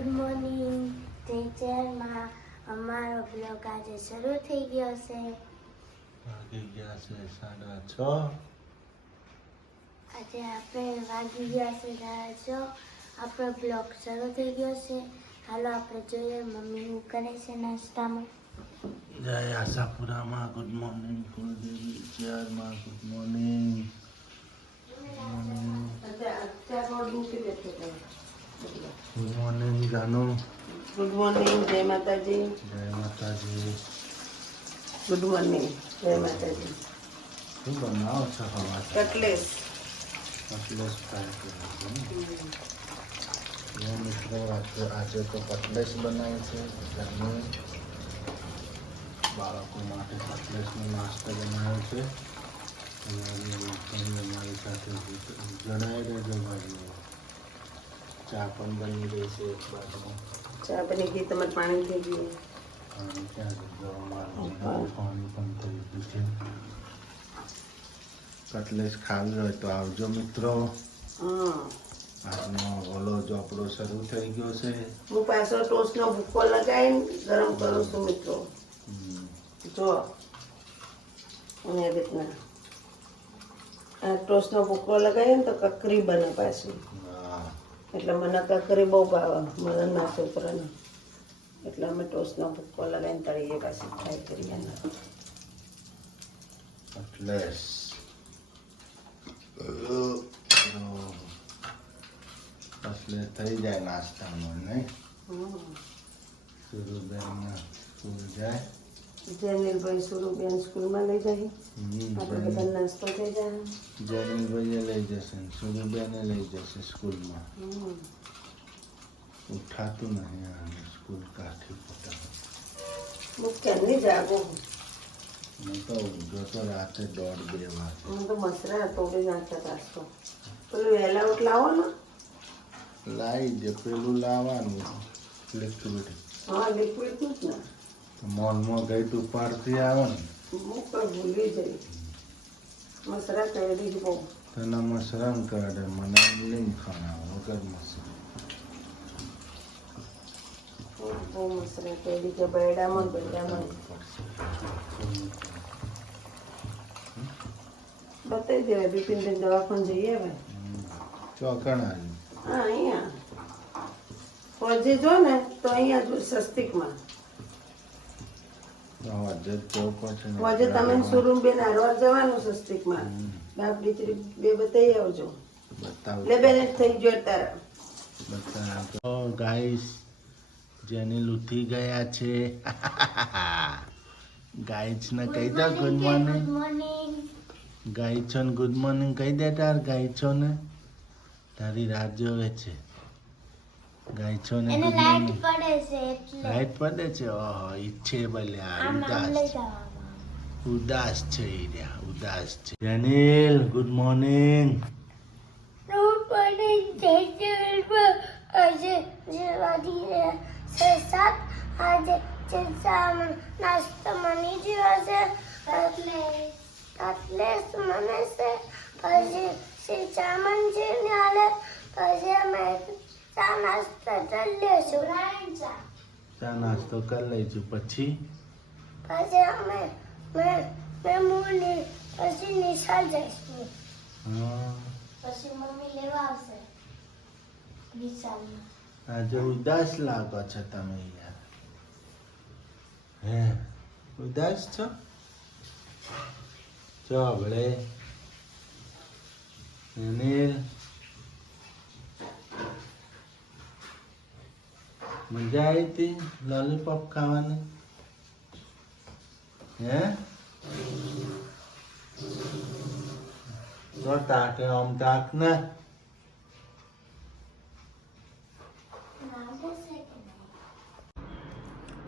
Good morning ટીચરમાં અમારો blog આજે શરૂ થઈ ગયો છે. વાગી ગયા છે 6:30. આજે આપણે વાગી ગયા છે 6:30. આપણો બ્લોગ શરૂ થઈ ગયો છે. હાલો આપણે જોઈએ મમ્મી શું કરે છે નાસ્તામાં. જય આશાપુરામાં ગુડ મોર્નિંગ, કુલદેવી ચેરમાં ગુડ મોર્નિંગ. ગુડ મોર્નિંગ જાનુ. ગુડ મોર્નિંગ, જય માતાજી. જય માતાજી. ગુડ મોર્નિંગ, જય માતાજી. શું બનાવો છો હવા? કટલેસ. કટલેસ ફ્રાય કર્યો છે મિત્રો. આજે તો કટલેસ બનાવી છે. ઘરનું બાળકો માટે કટલેસનો નાસ્તો બનાવ્યો છે. અમારી સાથે જણાવી દેજો ભાઈઓ. ચા પણ બની રહી છે એક બાજુ. ચા બની ગઈ, તમારે પાણી થઈ ગયું. પાણી ક્યાં જગ્યા અમારું પાણી પણ થઈ ગયું છે. કટલેસ ખાવી હોય તો આવજો મિત્રો. હા, આજનો ઓલો ચોપડો શરૂ થઈ ગયો છે. હું પાછો ટોસ્ટનો ભૂકો લગાવીને ગરમ કરું છું મિત્રો. જો એ રીતના આ ટોસ્ટનો ભૂકો લગાવીને તો કકરી બને પાછી. એટલે મને કકરી બહુ ભાવે, મને ના છોકરાને. એટલે અમે ટોસ્ટનો ભૂકો લગાવીને તળીએ પાછી ફ્રાય કરીએ. કટલેસ કટલેસ થઈ જાય નાસ્તામાં નહીં? સુરુબેન સ્કૂલ જાય. જેનિલભાઈ સુરુબેન સ્કૂલમાં લઈ જાય. આપણે બધા નાસ્તો થઈ જાય. જેનિલભાઈએ લઈ જશે ને સુરુબેને લઈ જશે સ્કૂલમાં. ઉઠાતું નહીં આને સ્કૂલ કાઠી પટાવે. હું ક્યાંની જાગું. હું તો ઊંઘો તો રાતે 1:30-2 વાગે. હું તો મસરા તોડી નાખ્યા પાછો. પેલું વહેલા ઉઠ લાવો ને. લાવી દે. પેલું લાવવાનું લિક્વિડ. હા, લિક્વિડનું જ ને. મોનમાં ગઈ તું પાડતી આવે ને. હું પણ ભૂલી જઈ. મસરા કરી દીધી બહુ. તને મશરમ કાઢે, મને લીમ ખાણા વગર મશરમ. બહુ મસરા કરી દીધી. બૈડામાં બતાવી દેવાય. બિપિન દવાખાને જઈએ હવે. ચોકણ આવી. હા, અહીંયા ફોજી જો ને તો અહીંયા સસ્તિકમાં ફોજે તમે સુરુબેન હારવાર જવાનું સસ્તિકમાં. બાપ દીકરી બે બતાવી આવજો. લે બેન થઈ ગયો તારા. બતાવો ગાઈસ, જેની લૂંટી ગયા છે. ગાઈસ ને કહી દો ગુડ મોર્નિંગ. મોર્નિંગ ગાઈછો ને ગુડ મોર્નિંગ કહી દે. તાર ગાઈછો ને તારી રાત જોવે છે. ગાઈછો ને એને ગુડ લાઈટ મોર્નિંગ. પડે છે એટલે લાઈટ પડે છે. ઓહો, ઈચ્છે બલ્યા આમ ઉદાસ લઈ છે. જવામાં. ઉદાસ છે ઈર્યા, ઉદાસ છે. Jenil good morning. રોડ પડે જયજલમાં આજે જે વાદી છે 7. આજે ચિંતામાં નાસ્તો મની ગયો છે. એટલે મને છે પછી ચામન છે ને હાલે પછી અમે ચા નાસ્તો કરી લેશું. ચા નાસ્તો કરી લઈશું પછી અમે મૂળની પછી નિશાળ જઈશું. હા, પછી મમ્મી લેવા આવશે નિશાળમાં. આજે ઉદાસ લાગો છો તમે યાર. હે ઉદાસ છો? ચોબળે અનિલ મજા આવી હતી લોલીપોપ ખાવાની? હે તો તાકે આમ તાક ને.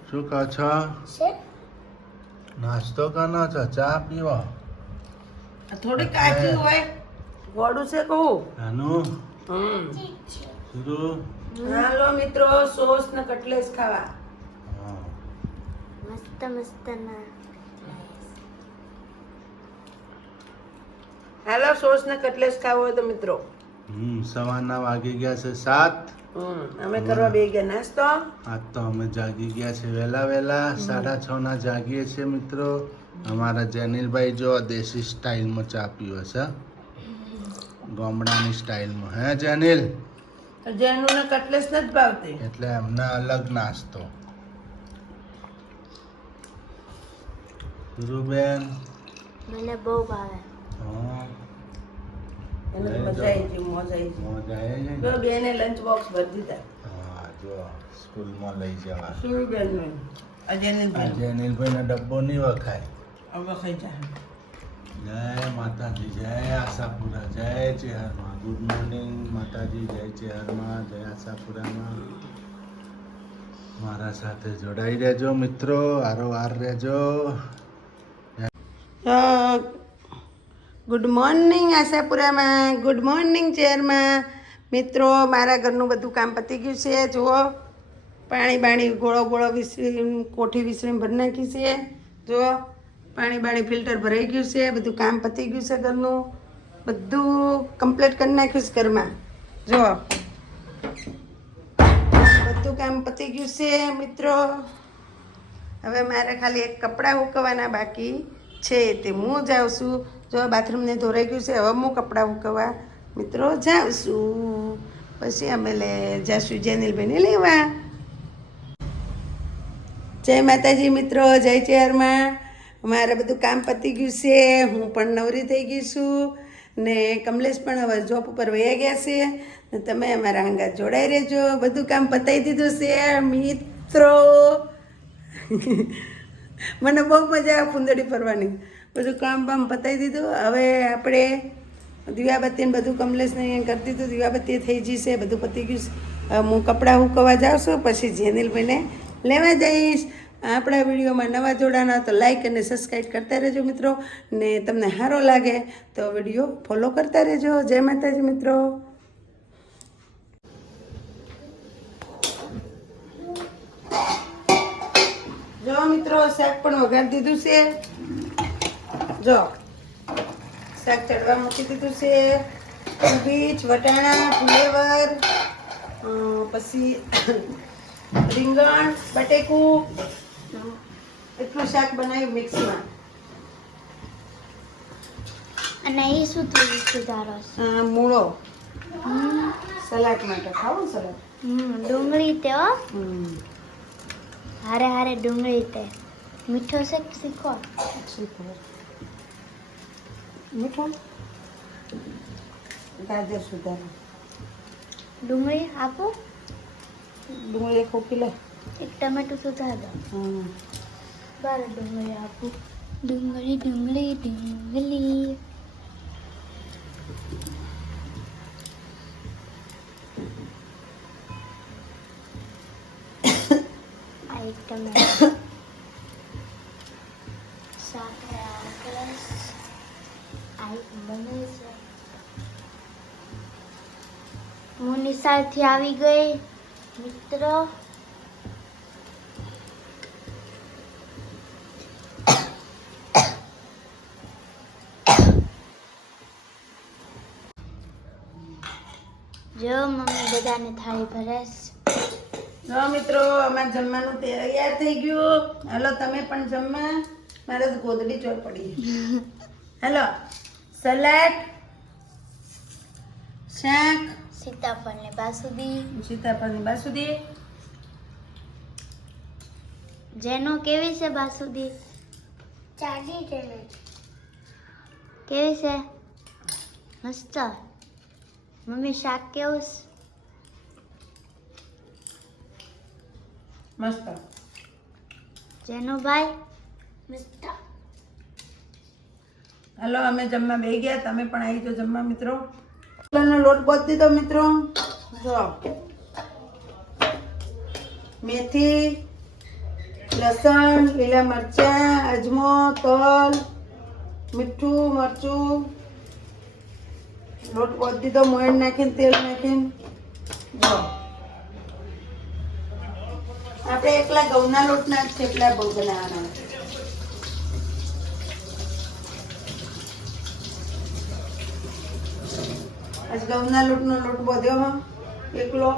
શું કહો છો? નાસ્તો કરનો છો? ચા પીવો? થોડી કાચી હોય. ગોળું છે કહું. આનું શુરુ. હાલો મિત્રો, સોસ ને કટલેસ ખાવા. હા, મસ્ત મસ્ત ના હાલો સોસ ને કટલેસ ખાવો હોય તો મિત્રો. સવારના વાગી ગયા છે 7. અમે કરવા બે ગયા નાસ્તો. આજ તો અમે જાગી ગયા છે વહેલા 6:30 ના જાગીએ છીએ મિત્રો. અમારા જેનિલભાઈ જો દેશી સ્ટાઇલમાં ચા પીવે છે, ગામડાની સ્ટાઇલમાં. હે જેનિલ? જેનું ને કટલેસ નથી ભાવતી એટલે એમને અલગ નાસ્તો. ધ્રુવબેન? મને બહુ ભાવે. હા, એને મજા આવી ગઈ, મોજ આવી ગઈ. મજા આવે છે. જો બેને લંચ બોક્સ ભરી દીધા. હા, જો સ્કૂલમાં લઈ જવા. શું બેન આ જેનિલભાઈનો ડબ્બો નહીં વખાય. હવે ખાઈ જાય. જય માતાજી, જય આશાપુરા, જય ચેહરમાં. ગુડ મોર્નિંગ માતાજી, જય ચેહરમાં, જય આશાપુરામાં. મારા સાથે જોડાઈ રહેજો મિત્રો, આરોવાર રહેજો. ગુડ મોર્નિંગ આશાપુરામાં, ગુડ મોર્નિંગ ચેરમાં. મિત્રો મારા ઘરનું બધું કામ પતી ગયું છે. જુઓ પાણી ગોળો વિસરી કોઠી વિસરી ભરી નાખી છે. જુઓ પાણી ફિલ્ટર ભરાઈ ગયું છે. બધું કામ પતી ગયું છે. ઘરનું બધું કમ્પ્લીટ કરી નાખ્યું છે ઘરમાં. જુઓ બધું કામ પતી ગયું છે મિત્રો. હવે મારે ખાલી એક કપડાં સૂકવવાના બાકી છે, તે હું જાઉં છું. જો બાથરૂમને ધોરાઈ ગયું છે, હવે હું કપડાં સૂકવવા મિત્રો જાઉં છું. પછી અમે જાશું જેનિલભાઈને લેવા. જય માતાજી મિત્રો, જય ચેરમાં. મારે બધું કામ પતી ગયું છે. હું પણ નવરી થઈ ગઈ છું ને કમલેશ પણ હવે જોબ ઉપર વયા ગયા છે. ને તમે અમારા હંગાત જોડાઈ રહેજો. બધું કામ પતાવી દીધું છે મિત્રો. મને બહુ મજા આવે પૂંદડી ફરવાની. બધું કામ પતાવી દીધું. હવે આપણે દીવાબત્તીને બધું કમલેશને કરી દીધું. દીવાબત્તી થઈ જશે, બધું પતી ગયું છે. હવે હું કપડાં સૂકવવા જાઉં છું, પછી જેનિલભાઈને લેવા જઈશ. આપણા વિડીયોમાં નવા જોડાના તો લાઈક અને સબસ્ક્રાઈબ કરતા રહેજો મિત્રો. ને તમને સારો લાગે તો વિડીયો ફોલો કરતા રહેજો. જય માતાજી મિત્રો. જો મિત્રો શાક પણ વઘારી દીધું છે. જો શાક ચડવા મૂકી દીધું છે. બીજ, વટાણા, ફુલેવર, પછી રીંગણ, બટેકું, એટલું શાક બનાવ્યું મિક્સમાં. અને એ શું થયું સુધારો છે? મૂળો સલાડ માટે ખાવું સલાડ. ડુંગળી તે હો, હારે હારે ડુંગળી તે મીઠો છે કે શીખો? મીઠો ગાજર સુધારો. ડુંગળી આપો, ડુંગળી એક ખોકી લે. એક ટમેટું સુધાર દો. બારે ડુંગળી આપું. ડુંગળી ડુંગળી ડુંગળી. આ એક ટમેટું. શાક પ્લસ આ એક બને છે. હું નિશાળથી આવી ગઈ મિત્રો. જો મમ્મી બધાને થાળી ભરેશ. જો મિત્રો અમારે જમવાનું તૈયાર થઈ ગયું. હાલો તમે પણ જમવા. મારે તો ગોદડી ચોર પડી. હાલો સલાડ, શાક, સીતાફળની બાસુંદી. સીતાફળની બાસુંદી. જેનો કેવી છે બાસુંદી? ચાલી છે. કેવી છે? મસ્ત. મમ્મી શાક કેવું છે? મસ્ત. જેનો ભાઈ મસ્ત. હાલો અમે જમવા બેસી ગયા. તમે પણ આવી જાઓ જમવા મિત્રો. નો લોટ બાંધી દીધો મિત્રો. જો મેથી, લસણ, લીલા મરચાં, અજમો, તલ, મીઠું, મરચું, લોટ બાંધી દીધો. મોણ નાખીને તેલ નાખીને. જો આપણે એકલા ઘઉંના લોટના થેપલા બહુ બનાવવાના. આજ ઘઉંના લોટનો લોટ બાંધ્યો એકલો.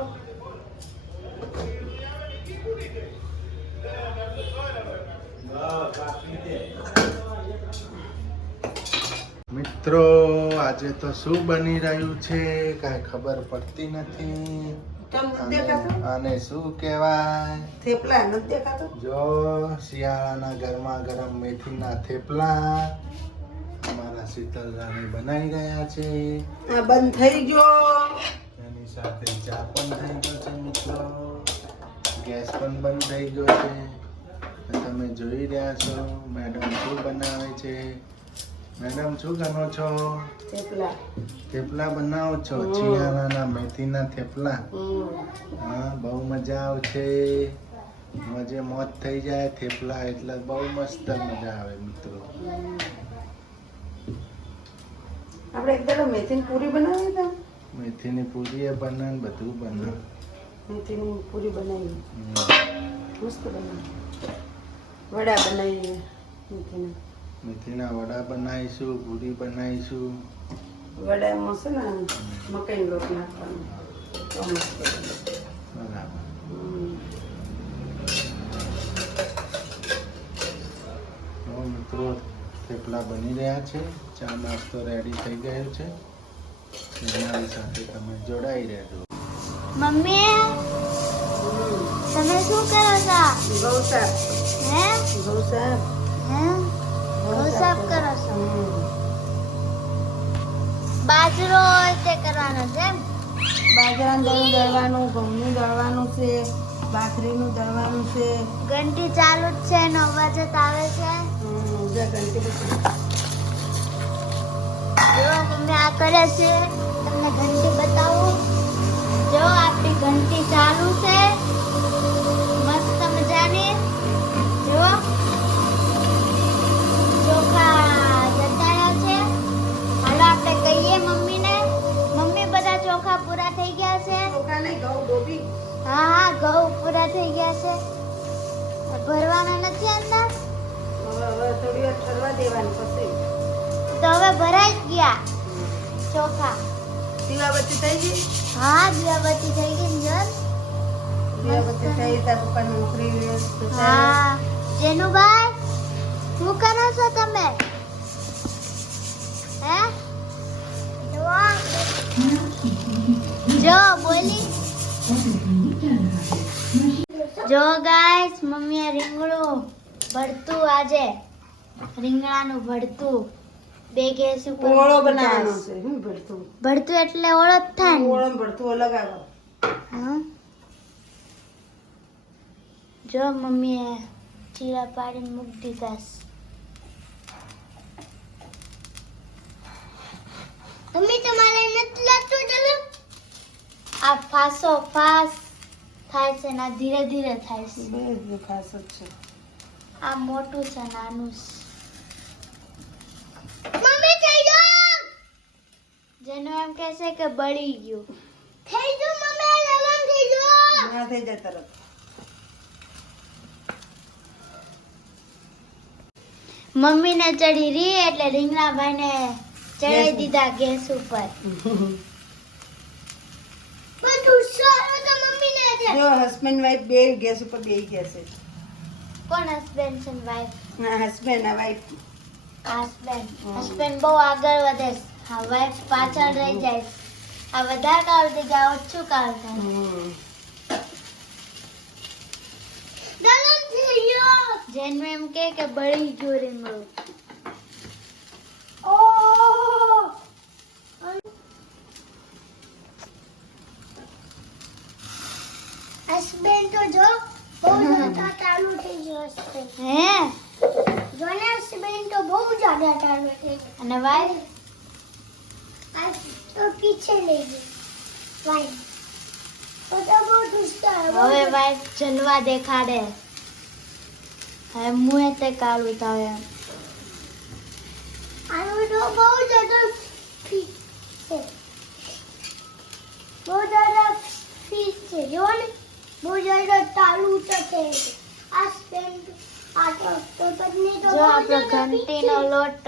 મિત્રો આજે તો શું બની રહ્યું છે કાંઈ ખબર પડતી નથી. કેમ નથી દેખાતું? આને શું કહેવાય? થેપલા નથી દેખાતું? જો શિયાળાના ગરમા ગરમ મેથીના થેપલા અમારા શીતલરાણી બનાવી રહ્યા છે. આ બંધ થઈ ગયો. એની સાથે ચા પણ થઈ ગયો છે મિત્રો. ગેસ પણ બંધ થઈ ગયો છે. તમે જોઈ રહ્યા છો મેડમ શું બનાવે છે. મેડમ શું કરો છો? થેપલા. થેપલા બનાવો છો? શિયાળાના મેથીના થેપલા. હમ. હા બહુ મજા આવશે. મજે મોત થઈ જાય થેપલા એટલે બહુ મસ્ત મજા આવે મિત્રો. આપણે એક દાડો મેથીની પૂરી બનાવી હતા. મેથીની પૂરી એ બને ને બધું બને. મેથીની પૂરી બનાવી હમ. મસ્ત બનાવી. વડા બનાવીએ મેથીના. મેથીના વડા બનાવીશું, પૂરી બનાવીશું. વડામાં છે ને મકાઈનો લોટ નાખવાનો તો મસ્ત બને. બરાબર. હમ. તો મિત્રો થેપલા બની રહ્યા છે. ચા નાસ્તો રેડી થઈ ગયો છે. અમારી સાથે તમે જોડાઈ રહેજો. મમ્મી તમે શું કરો છો? ઘઉં સાફ. હે ઘઉં સાફ. હે ઘઉં સાફ કરો છો? હમ. બાજરો તે કરવાનો છે એમ? બાજરાનું દળું દળવાનું, ઘઉંનું દળવાનું છે, ભાખરીનું દળવાનું છે. ઘંટી ચાલુ જ છે એનો અવાજ જ આવે છે. જે ઘંટી બધી. જો મમ્મી આ કરે છે તમને ઘંટી બતાવું. જો આપણી ઘંટી ચાલુ છે મસ્ત મજાની. જો ચોખા જતાડ્યા છે. હાલો આપણે કહીએ મમ્મીને. મમ્મી બધા ચોખા પૂરા થઈ ગયા છે. ચોખા નહીં, ઘઉં ડોબી. હા હા ઘઉં પૂરા થઈ ગયા છે. ભરવાના નથી અંદર હવે થોડી વાર ઠરવા દેવાનું પછી. તો હવે ભરાઈ જ ગયા ચોખા. દીવાબત્તી થઈ ગઈ. હા દીવાબત્તી થઈ ગઈ ને જો. દીવાબત્તી થઈ તાર પપ્પા નોકરી હા જેનુભાઈ શું કરો છો તમે? હે જો બોલી. જો ગાઈસ મમ્મીએ રીંગણું ભરતું આજે રીંગણાનું ભરતું બે ગેસ ઉપર ઓળો મૂકી બનાવવાનો દાસ. છે. હું ભરતું. ભરતું એટલે ઓળો જ થાય ને. ઓળો ભરતું અલગ આવે. હા. જો મમ્મીએ ચીરા પાડીને મૂકી દીધા છે. મમ્મી તમારે નથી લાગતું ચલો? આ ફાસો ફાસ થાય છે ને આ ધીરે ધીરે થાય છે. બે ખાસ જ છે. આ મોટું છે નાનું છે. મમ્મી થઈ ગયું. જેનું એમ કહે છે કે બળી ગયું. થઈ ગયું મમ્મી લગન થઈ ગયું. ના થઈ જાય તરત. મમ્મીને ચડી રહી એટલે રીંગણાભાઈને ચડાઈ દીધા ગેસ ઉપર. બધું સારું તો મમ્મીને છે. જો હસબન્ડ વાઈફ બે ગેસ ઉપર બેસી ગયા છે. કોણ હસબન્ડ છે વાઈફ? ના હસબન્ડ આ વાઈફ. હસબન્ડ હસબન્ડ બહુ આગળ વધે છે. હા વાઈફ પાછળ રહી જાય છે. આ વધારે કાળ થઈ જાય ઓછું કાળ થાય. જેનું એમ કે બળી ગયું રીંગણું. હસબન્ડ તો જો બહુ જ્યાદા ચાલુ થઈ ગયો છે. હે જોને હસબન્ડ તો બહુ જ્યાદા ચાલુ થઈ ગયો. અને વાઈફ આ તો પીછે લઈ ગઈ. વાઈફ તો બહુ દુષ્ટા. હવે વાઈફ જલવા દેખાડે. હવે મુએ તે કાળું થાય. આનું તો બહુ જ્યાદા ફીસ છે. બહુ જ્યાદા ફીસ છે જો ને. બહુ જ્યાદા ચાલુ છે. આ સ્પેન્ડ આ તો પત્ની તો જો આપણો ઘંટીનો લોટ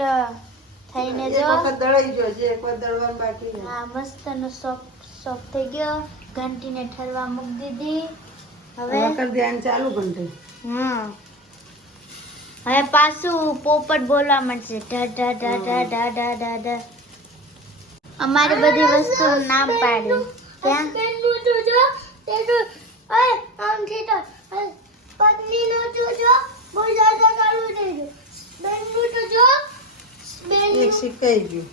થઈને એક જો વખત દળાઈ ગયો છે, એક વખત દળવાનું બાકી છે. હા મસ્તનો સોફ્ટ સોફ્ટ થઈ ગયો. ઘંટીને ઠરવા મૂકી દીધી. હવે કરી ધ્યાન ચાલુ ઘંટી. હવે પાછું પોપટ બોલવા મળશે. ઢ ઢ ઢ ઢ ઢ ઢ ઢ ઢ. અમારી બધી વસ્તુનું નામ પાડ્યું. ક્યાં એક શીખાઈ ગયું.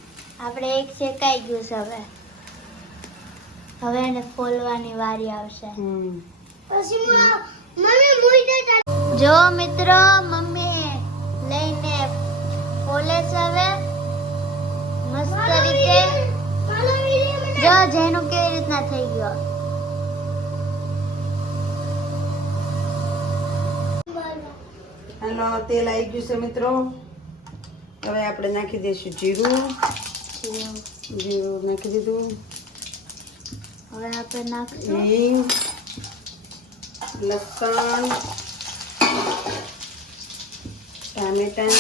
આપણે એક શેકાઈ ગયું છે. હવે એને ખોલવાની વારી આવશે. જો મિત્રો મમ્મી લઈને ખોલે છે હવે મસ્ત રીતે. જો જેનું કેવી રીતના થઈ ગયો. હાલો તેલ આવી ગયું છે મિત્રો. હવે આપણે નાખી દઈશું જીરું. જીરું નાખી દીધું. હવે આપણે નાખશું હિંગ, લસણ, ટામેટા.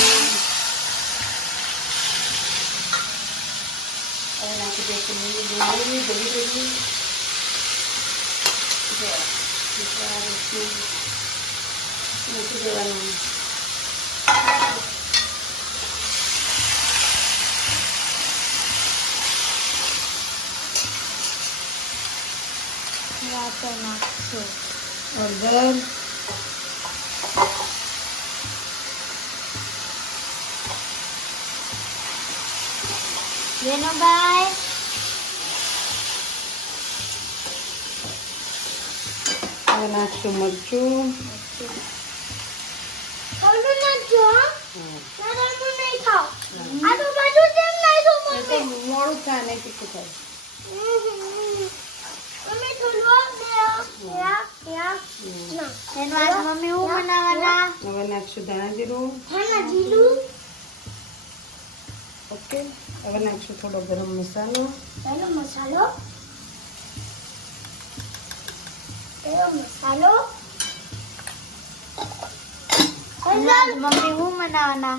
હવે નાખી દઈશું ડુંગળી બધી નાખી દેવાનું. આપણે નાખશું હળદર, વેનુભાઈ. હવે નાખશું મરચું. મોડું થાય નહીં તીખું થાય. એનું આજ મમ્મી હું બનાવવાના. હવે નાખશું ધાણા જીરું. ઓકે. હવે નાખશું થોડો ગરમ મસાલો. એનું આજ મમ્મી હું બનાવવાના.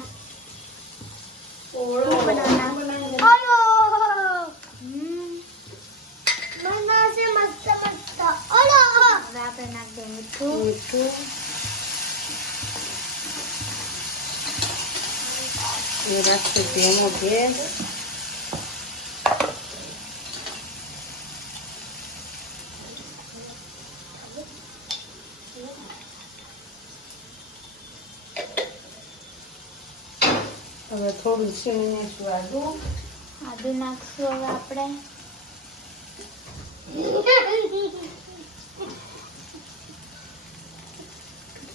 હવે આપણે નાખી દઈએ મીઠું. મીઠું. એ રાખશું ધીમો ગેસ. હવે થોડું છીણીને આદું. આદુ નાખશું હવે આપણે.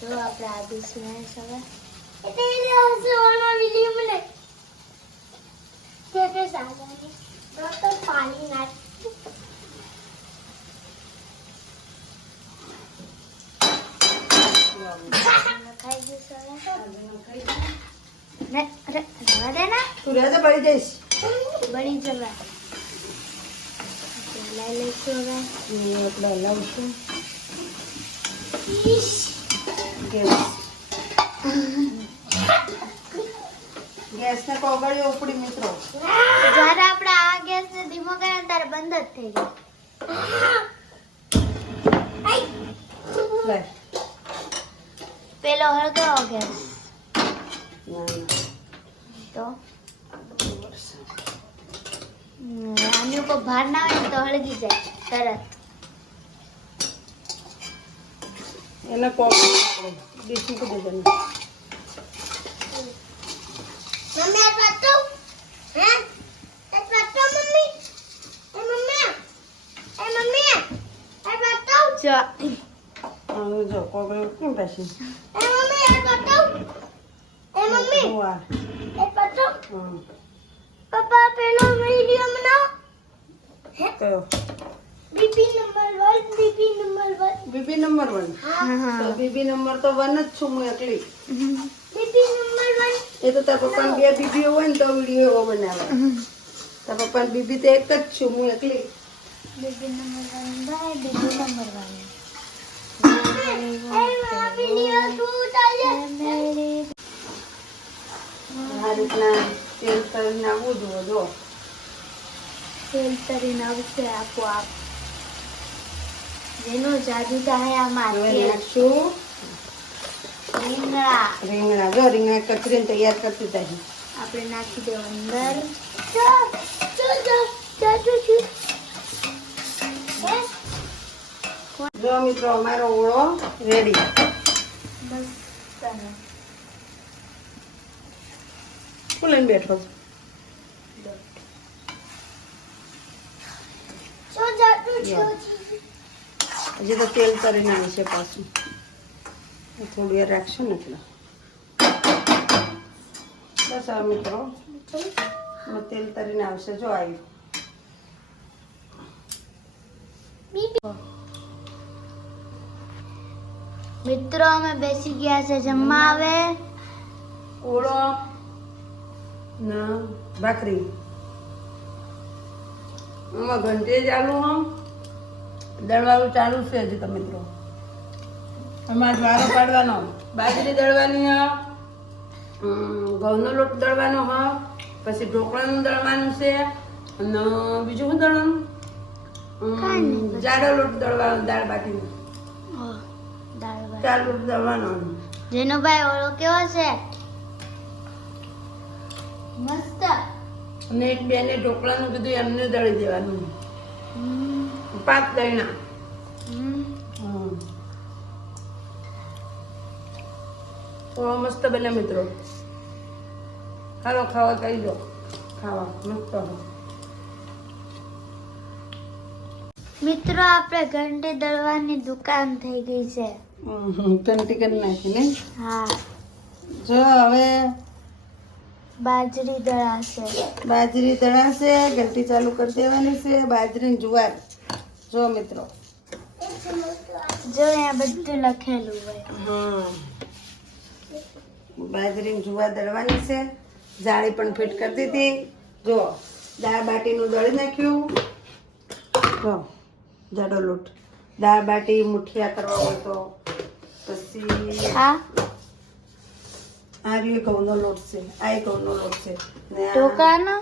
જો આપણે આદુ છીણીશ હવે. તું રહેજે બળી જઈશ. બળી જવા લઈ લઈશું હવે. આપણે હલાવશું. ગેસને કોગળીઓ ઉપડી મિત્રો. જ્યારે આપણે આ ગેસ ને ધીમો કર્યો ત્યારે બંધ જ થઈ ગયો. લે. પેલો હળગાવો ગેસ ના તો આની ઉપર ભાર ના હોય ને તો હળગી જાય તરત. એને કોગળી ડીશ મૂકી દેવાનું. મમ્મી આ પાટો હે આ પાટો મમ્મી એ મમ્મી આ પાટો જો જો કોગળી કેમ પાછી. એ મમ્મી આ પાટો એ મમ્મી વાહ. એ પાટો પપ્પા પેલો વિડિયો બનાવો કયો બીબી નંબર 1 બીબી નંબર 1 બીબી નંબર 1. તો બીબી નંબર તો 1 જ છું હું એકલી. બીબી નંબર 1 એ તો તાર પપ્પાને બે બીબીઓ હોય ને તો વિડીયો એવો બનાવે. તાર પપ્પાને બીબી તો એક જ છું હું એકલી. બીબી નંબર 1 બાય બીબી નંબર 1 આ વિડિયો શૂટ આજે આ રીતના તેલ તળીને આવવું જોઈએ. જો તેલ તરીને આવશે આપોઆપ. જેનું જાદુ થાય આમાં હવે તેલ નાખશું રીંગણા રીંગણા. જો રીંગણા કચરીને તૈયાર કરતી તાહી. આપણે નાખી દેવું અંદર જો મિત્રો અમારો ઓળો રેડી. મસ્ત શું લઈને બેઠો છો? હજી તો તેલ તરીને આવશે પાછું. થોડી વાર રાખશું ને એટલે બસ. હવે મિત્રો તેલ તરીને આવશે. જો આવ્યું. મિત્રો અમે બેસી ગયા છે જમવા. આવે ઓળો ને ભાખરી. આમાં ઘંટી ચાલુ દળવાનું ચાલુ છે હજી તો મિત્રો. અમારે વારો પાડવાનો. બાજરી દળવાની ઘઉંનો લોટ દળવાનો પછી ઢોકળાનું દળવાનું છે. અને બીજું શું દળવાનું? જાડો લોટ દળવાનો. દાળ બાટીનો ચાર લોટ દળવાનો. જેનુભાઈ ઓળો કેવો છે? મસ્ત. અને એક બેને ઢોકળાનું કીધું એમને દળી દેવાનું. 5 દળના. ઓળો મસ્ત બને મિત્રો. હાલો ખાવા કહી દો. ખાવા મસ્ત. મિત્રો આપણે ઘંટી દળવાની દુકાન થઈ ગઈ છે. ઘંટી કરી નાખી ને. હા. જો હવે બાજરી દળાશે. બાજરી દળાશે. ઘંટી ચાલુ કરી દેવાની છે. બાજરી જુવાર. જો મિત્રો જો અહીંયા બધું લખેલું હોય. બાજરી જુવાર દળવાની છે. જાળી પણ ફિટ કરી દીધી. જો દાળ બાટીનું દળી નાખ્યું. જો જાડો લોટ. દાળ બાટી મુઠિયા કરવા હોય તો. પછી હા આ રહ્યો ઘઉંનો લોટ છે. આ ઘઉંનો લોટ છે ને ઢોકળાનો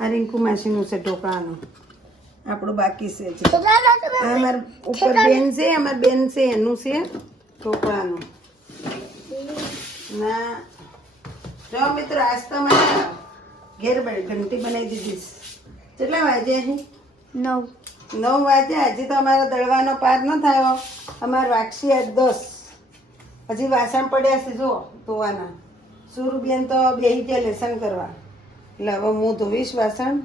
આ રિંકુ માસીનું છે ઢોકળાનું. આપણું બાકી છે હજી. આ અમાર ઉપર બેન છે. અમાર બેન છે એનું છે ઢોકળાનું. ના જો મિત્રો આજ તો મને ઘેર ઘંટી બનાવી દીધી. કેટલા વાગે અહીં? 9. 9 વાગે. હજી તો અમારો દળવાનો પાર ન થયો. અમારે વાગશી 10. હજી વાસણ પડ્યા છે જો ધોવાના. સુરબેન તો બેહી ગયા લેસન કરવા. એટલે હવે હું ધોઈશ વાસણ.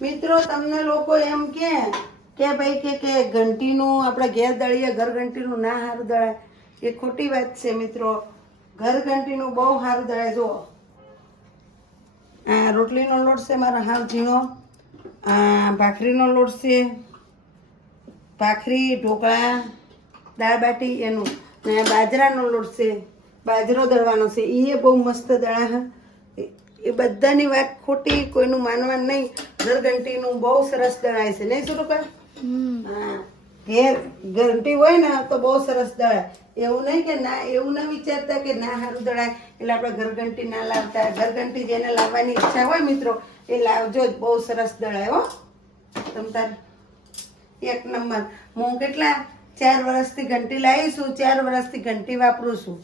મિત્રો તમને લોકો એમ કે ભાઈ કે ઘંટીનું આપણે ઘેર દળીએ ઘર ઘંટીનું ના સારું દળાય. એ ખોટી વાત છે મિત્રો. ઘર ઘંટીનું બહુ સારું દળાય. જુઓ આ રોટલીનો લોટ છે મારો હાવ ઝીણો. આ ભાખરીનો લોટ છે. ભાખરી ઢોકળા દાળ બાટી એનું. ને બાજરાનો લોટ છે. બાજરો દળવાનો છે. એ બહુ મસ્ત દળા. એ બધાની વાત ખોટી. કોઈનું માનવાનું નહીં. ઘરઘંટીનું બહુ સરસ દળાય છે નહીં સુરુકા? હા ઘેર ઘંટી હોય ને તો બહુ સરસ દળાય. એવું નહીં કે ના, એવું ના વિચારતા કે ના સારું દળાય એટલે આપણે ઘરઘંટી ના લાવતા. ઘરઘંટી જેને લાવવાની ઈચ્છા હોય મિત્રો એ લાવજો જ. બહુ સરસ દળાય હો. તમ તાર 1 નંબર. હું કેટલા 4 વર્ષથી ઘંટી લાવી છું. 4 વર્ષથી ઘંટી વાપરું છું.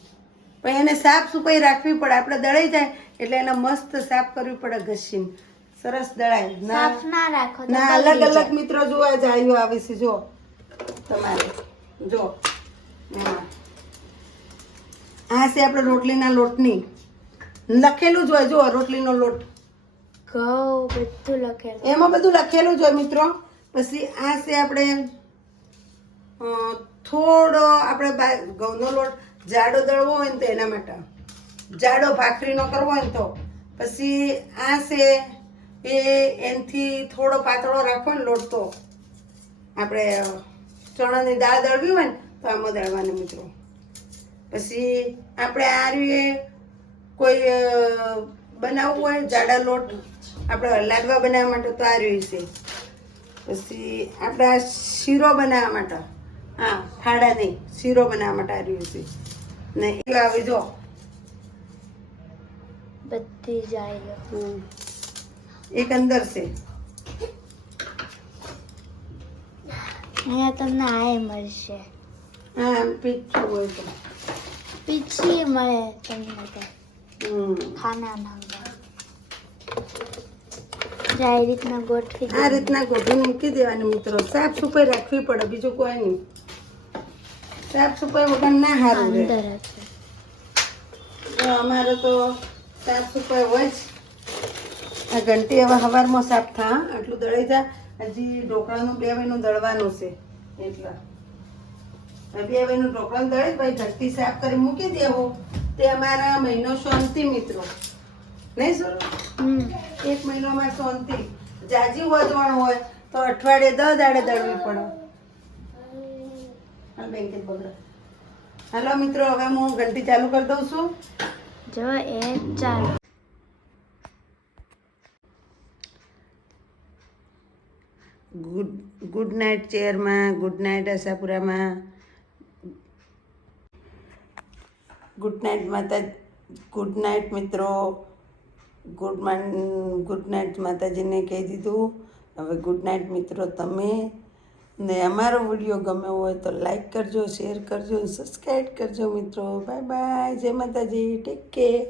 પણ એને સાફ સફાઈ રાખવી પડે. આપણે દળાઈ જાય એટલે એને મસ્ત સાફ કરવી પડે ઘસીને. સરસ દળાય સાફ ના રાખો તો ના. અલગ અલગ મિત્રો જોવા જાળીઓ આવે છે. જો તમારે જો આ છે આપણે રોટલીના લોટની લખેલું જ હોય. જો રોટલીનો લોટ ઘઉં બધું લખેલું. એમાં બધું લખેલું જ હોય મિત્રો. પછી આ છે આપણે થોડો આપણે ઘઉંનો લોટ જાડો દળવો હોય ને તો એના માટે. જાડો ભાખરીનો કરવો હોય ને તો. પછી આ છે એ એનાથી થોડો પાતળો રાખવો ને લોટ તો આપણે ચણાની દાળ દળવી હોય ને તો આમાં દળવાની મિત્રો. પછી આપણે આ રીતે કોઈ બનાવવું હોય જાડા લોટ આપણે લાડવા બનાવવા માટે તો આ રહ્યું છે. પછી આપણે આ શીરો બનાવવા માટે. હા ફાડા નહીં, શીરો બનાવવા માટે આ રહ્યું છે ને. એ આવે જો બધી જાય. એક અંદર છે. અહીંયા તમને આય મળશે. હા એમ પીછું હોય તો પીછી મળે તમને તો ખાના ના આ રીતના ગોઠવી આ રીતના ગોઠવીને મૂકી દેવાની મિત્રો. સાફ સફાઈ રાખવી પડે, બીજું કોઈ નહીં. સાફ સફાઈ વગર ના સારું રહે. અંદર હશે. તો અમારે તો સાફ સફાઈ હોય જ. આ ઘંટી હવે સવારમાં સાફ થા. આટલું દળાઈ જા. હજી ઢોકળાનું 2 વાયનું દળવાનું છે એટલા. 2 વાયનું ઢોકળાનું દળી ભાઈ ઘંટી સાફ કરી મૂકી દેવું તે અમારા મહિનો શાંતિ મિત્રો. નહીં સર? 1 મહિનો અમારે શાંતિ. જાજી વધવાનું હોય તો અઠવાડિયે 10 દાડે દળવી પડે. હાલ બેંકે બગડા. હાલો મિત્રો, હવે હું ઘંટી ચાલુ કરી દઉં છું. જો 1 4 ગુડ નાઇટ ચેરમાં, ગુડ નાઇટ આશાપુરામાં, ગુડ નાઇટ માતા, ગુડ નાઇટ મિત્રો, ગુડ નાઇટ માતાજીને કહી દીધું. હવે ગુડ નાઇટ મિત્રો. તમે ને અમારો વિડીયો ગમે હોય તો લાઈક કરજો, શેર કરજો, સબસ્ક્રાઈબ કરજો મિત્રો. Bye bye. જય માતાજી. Take care.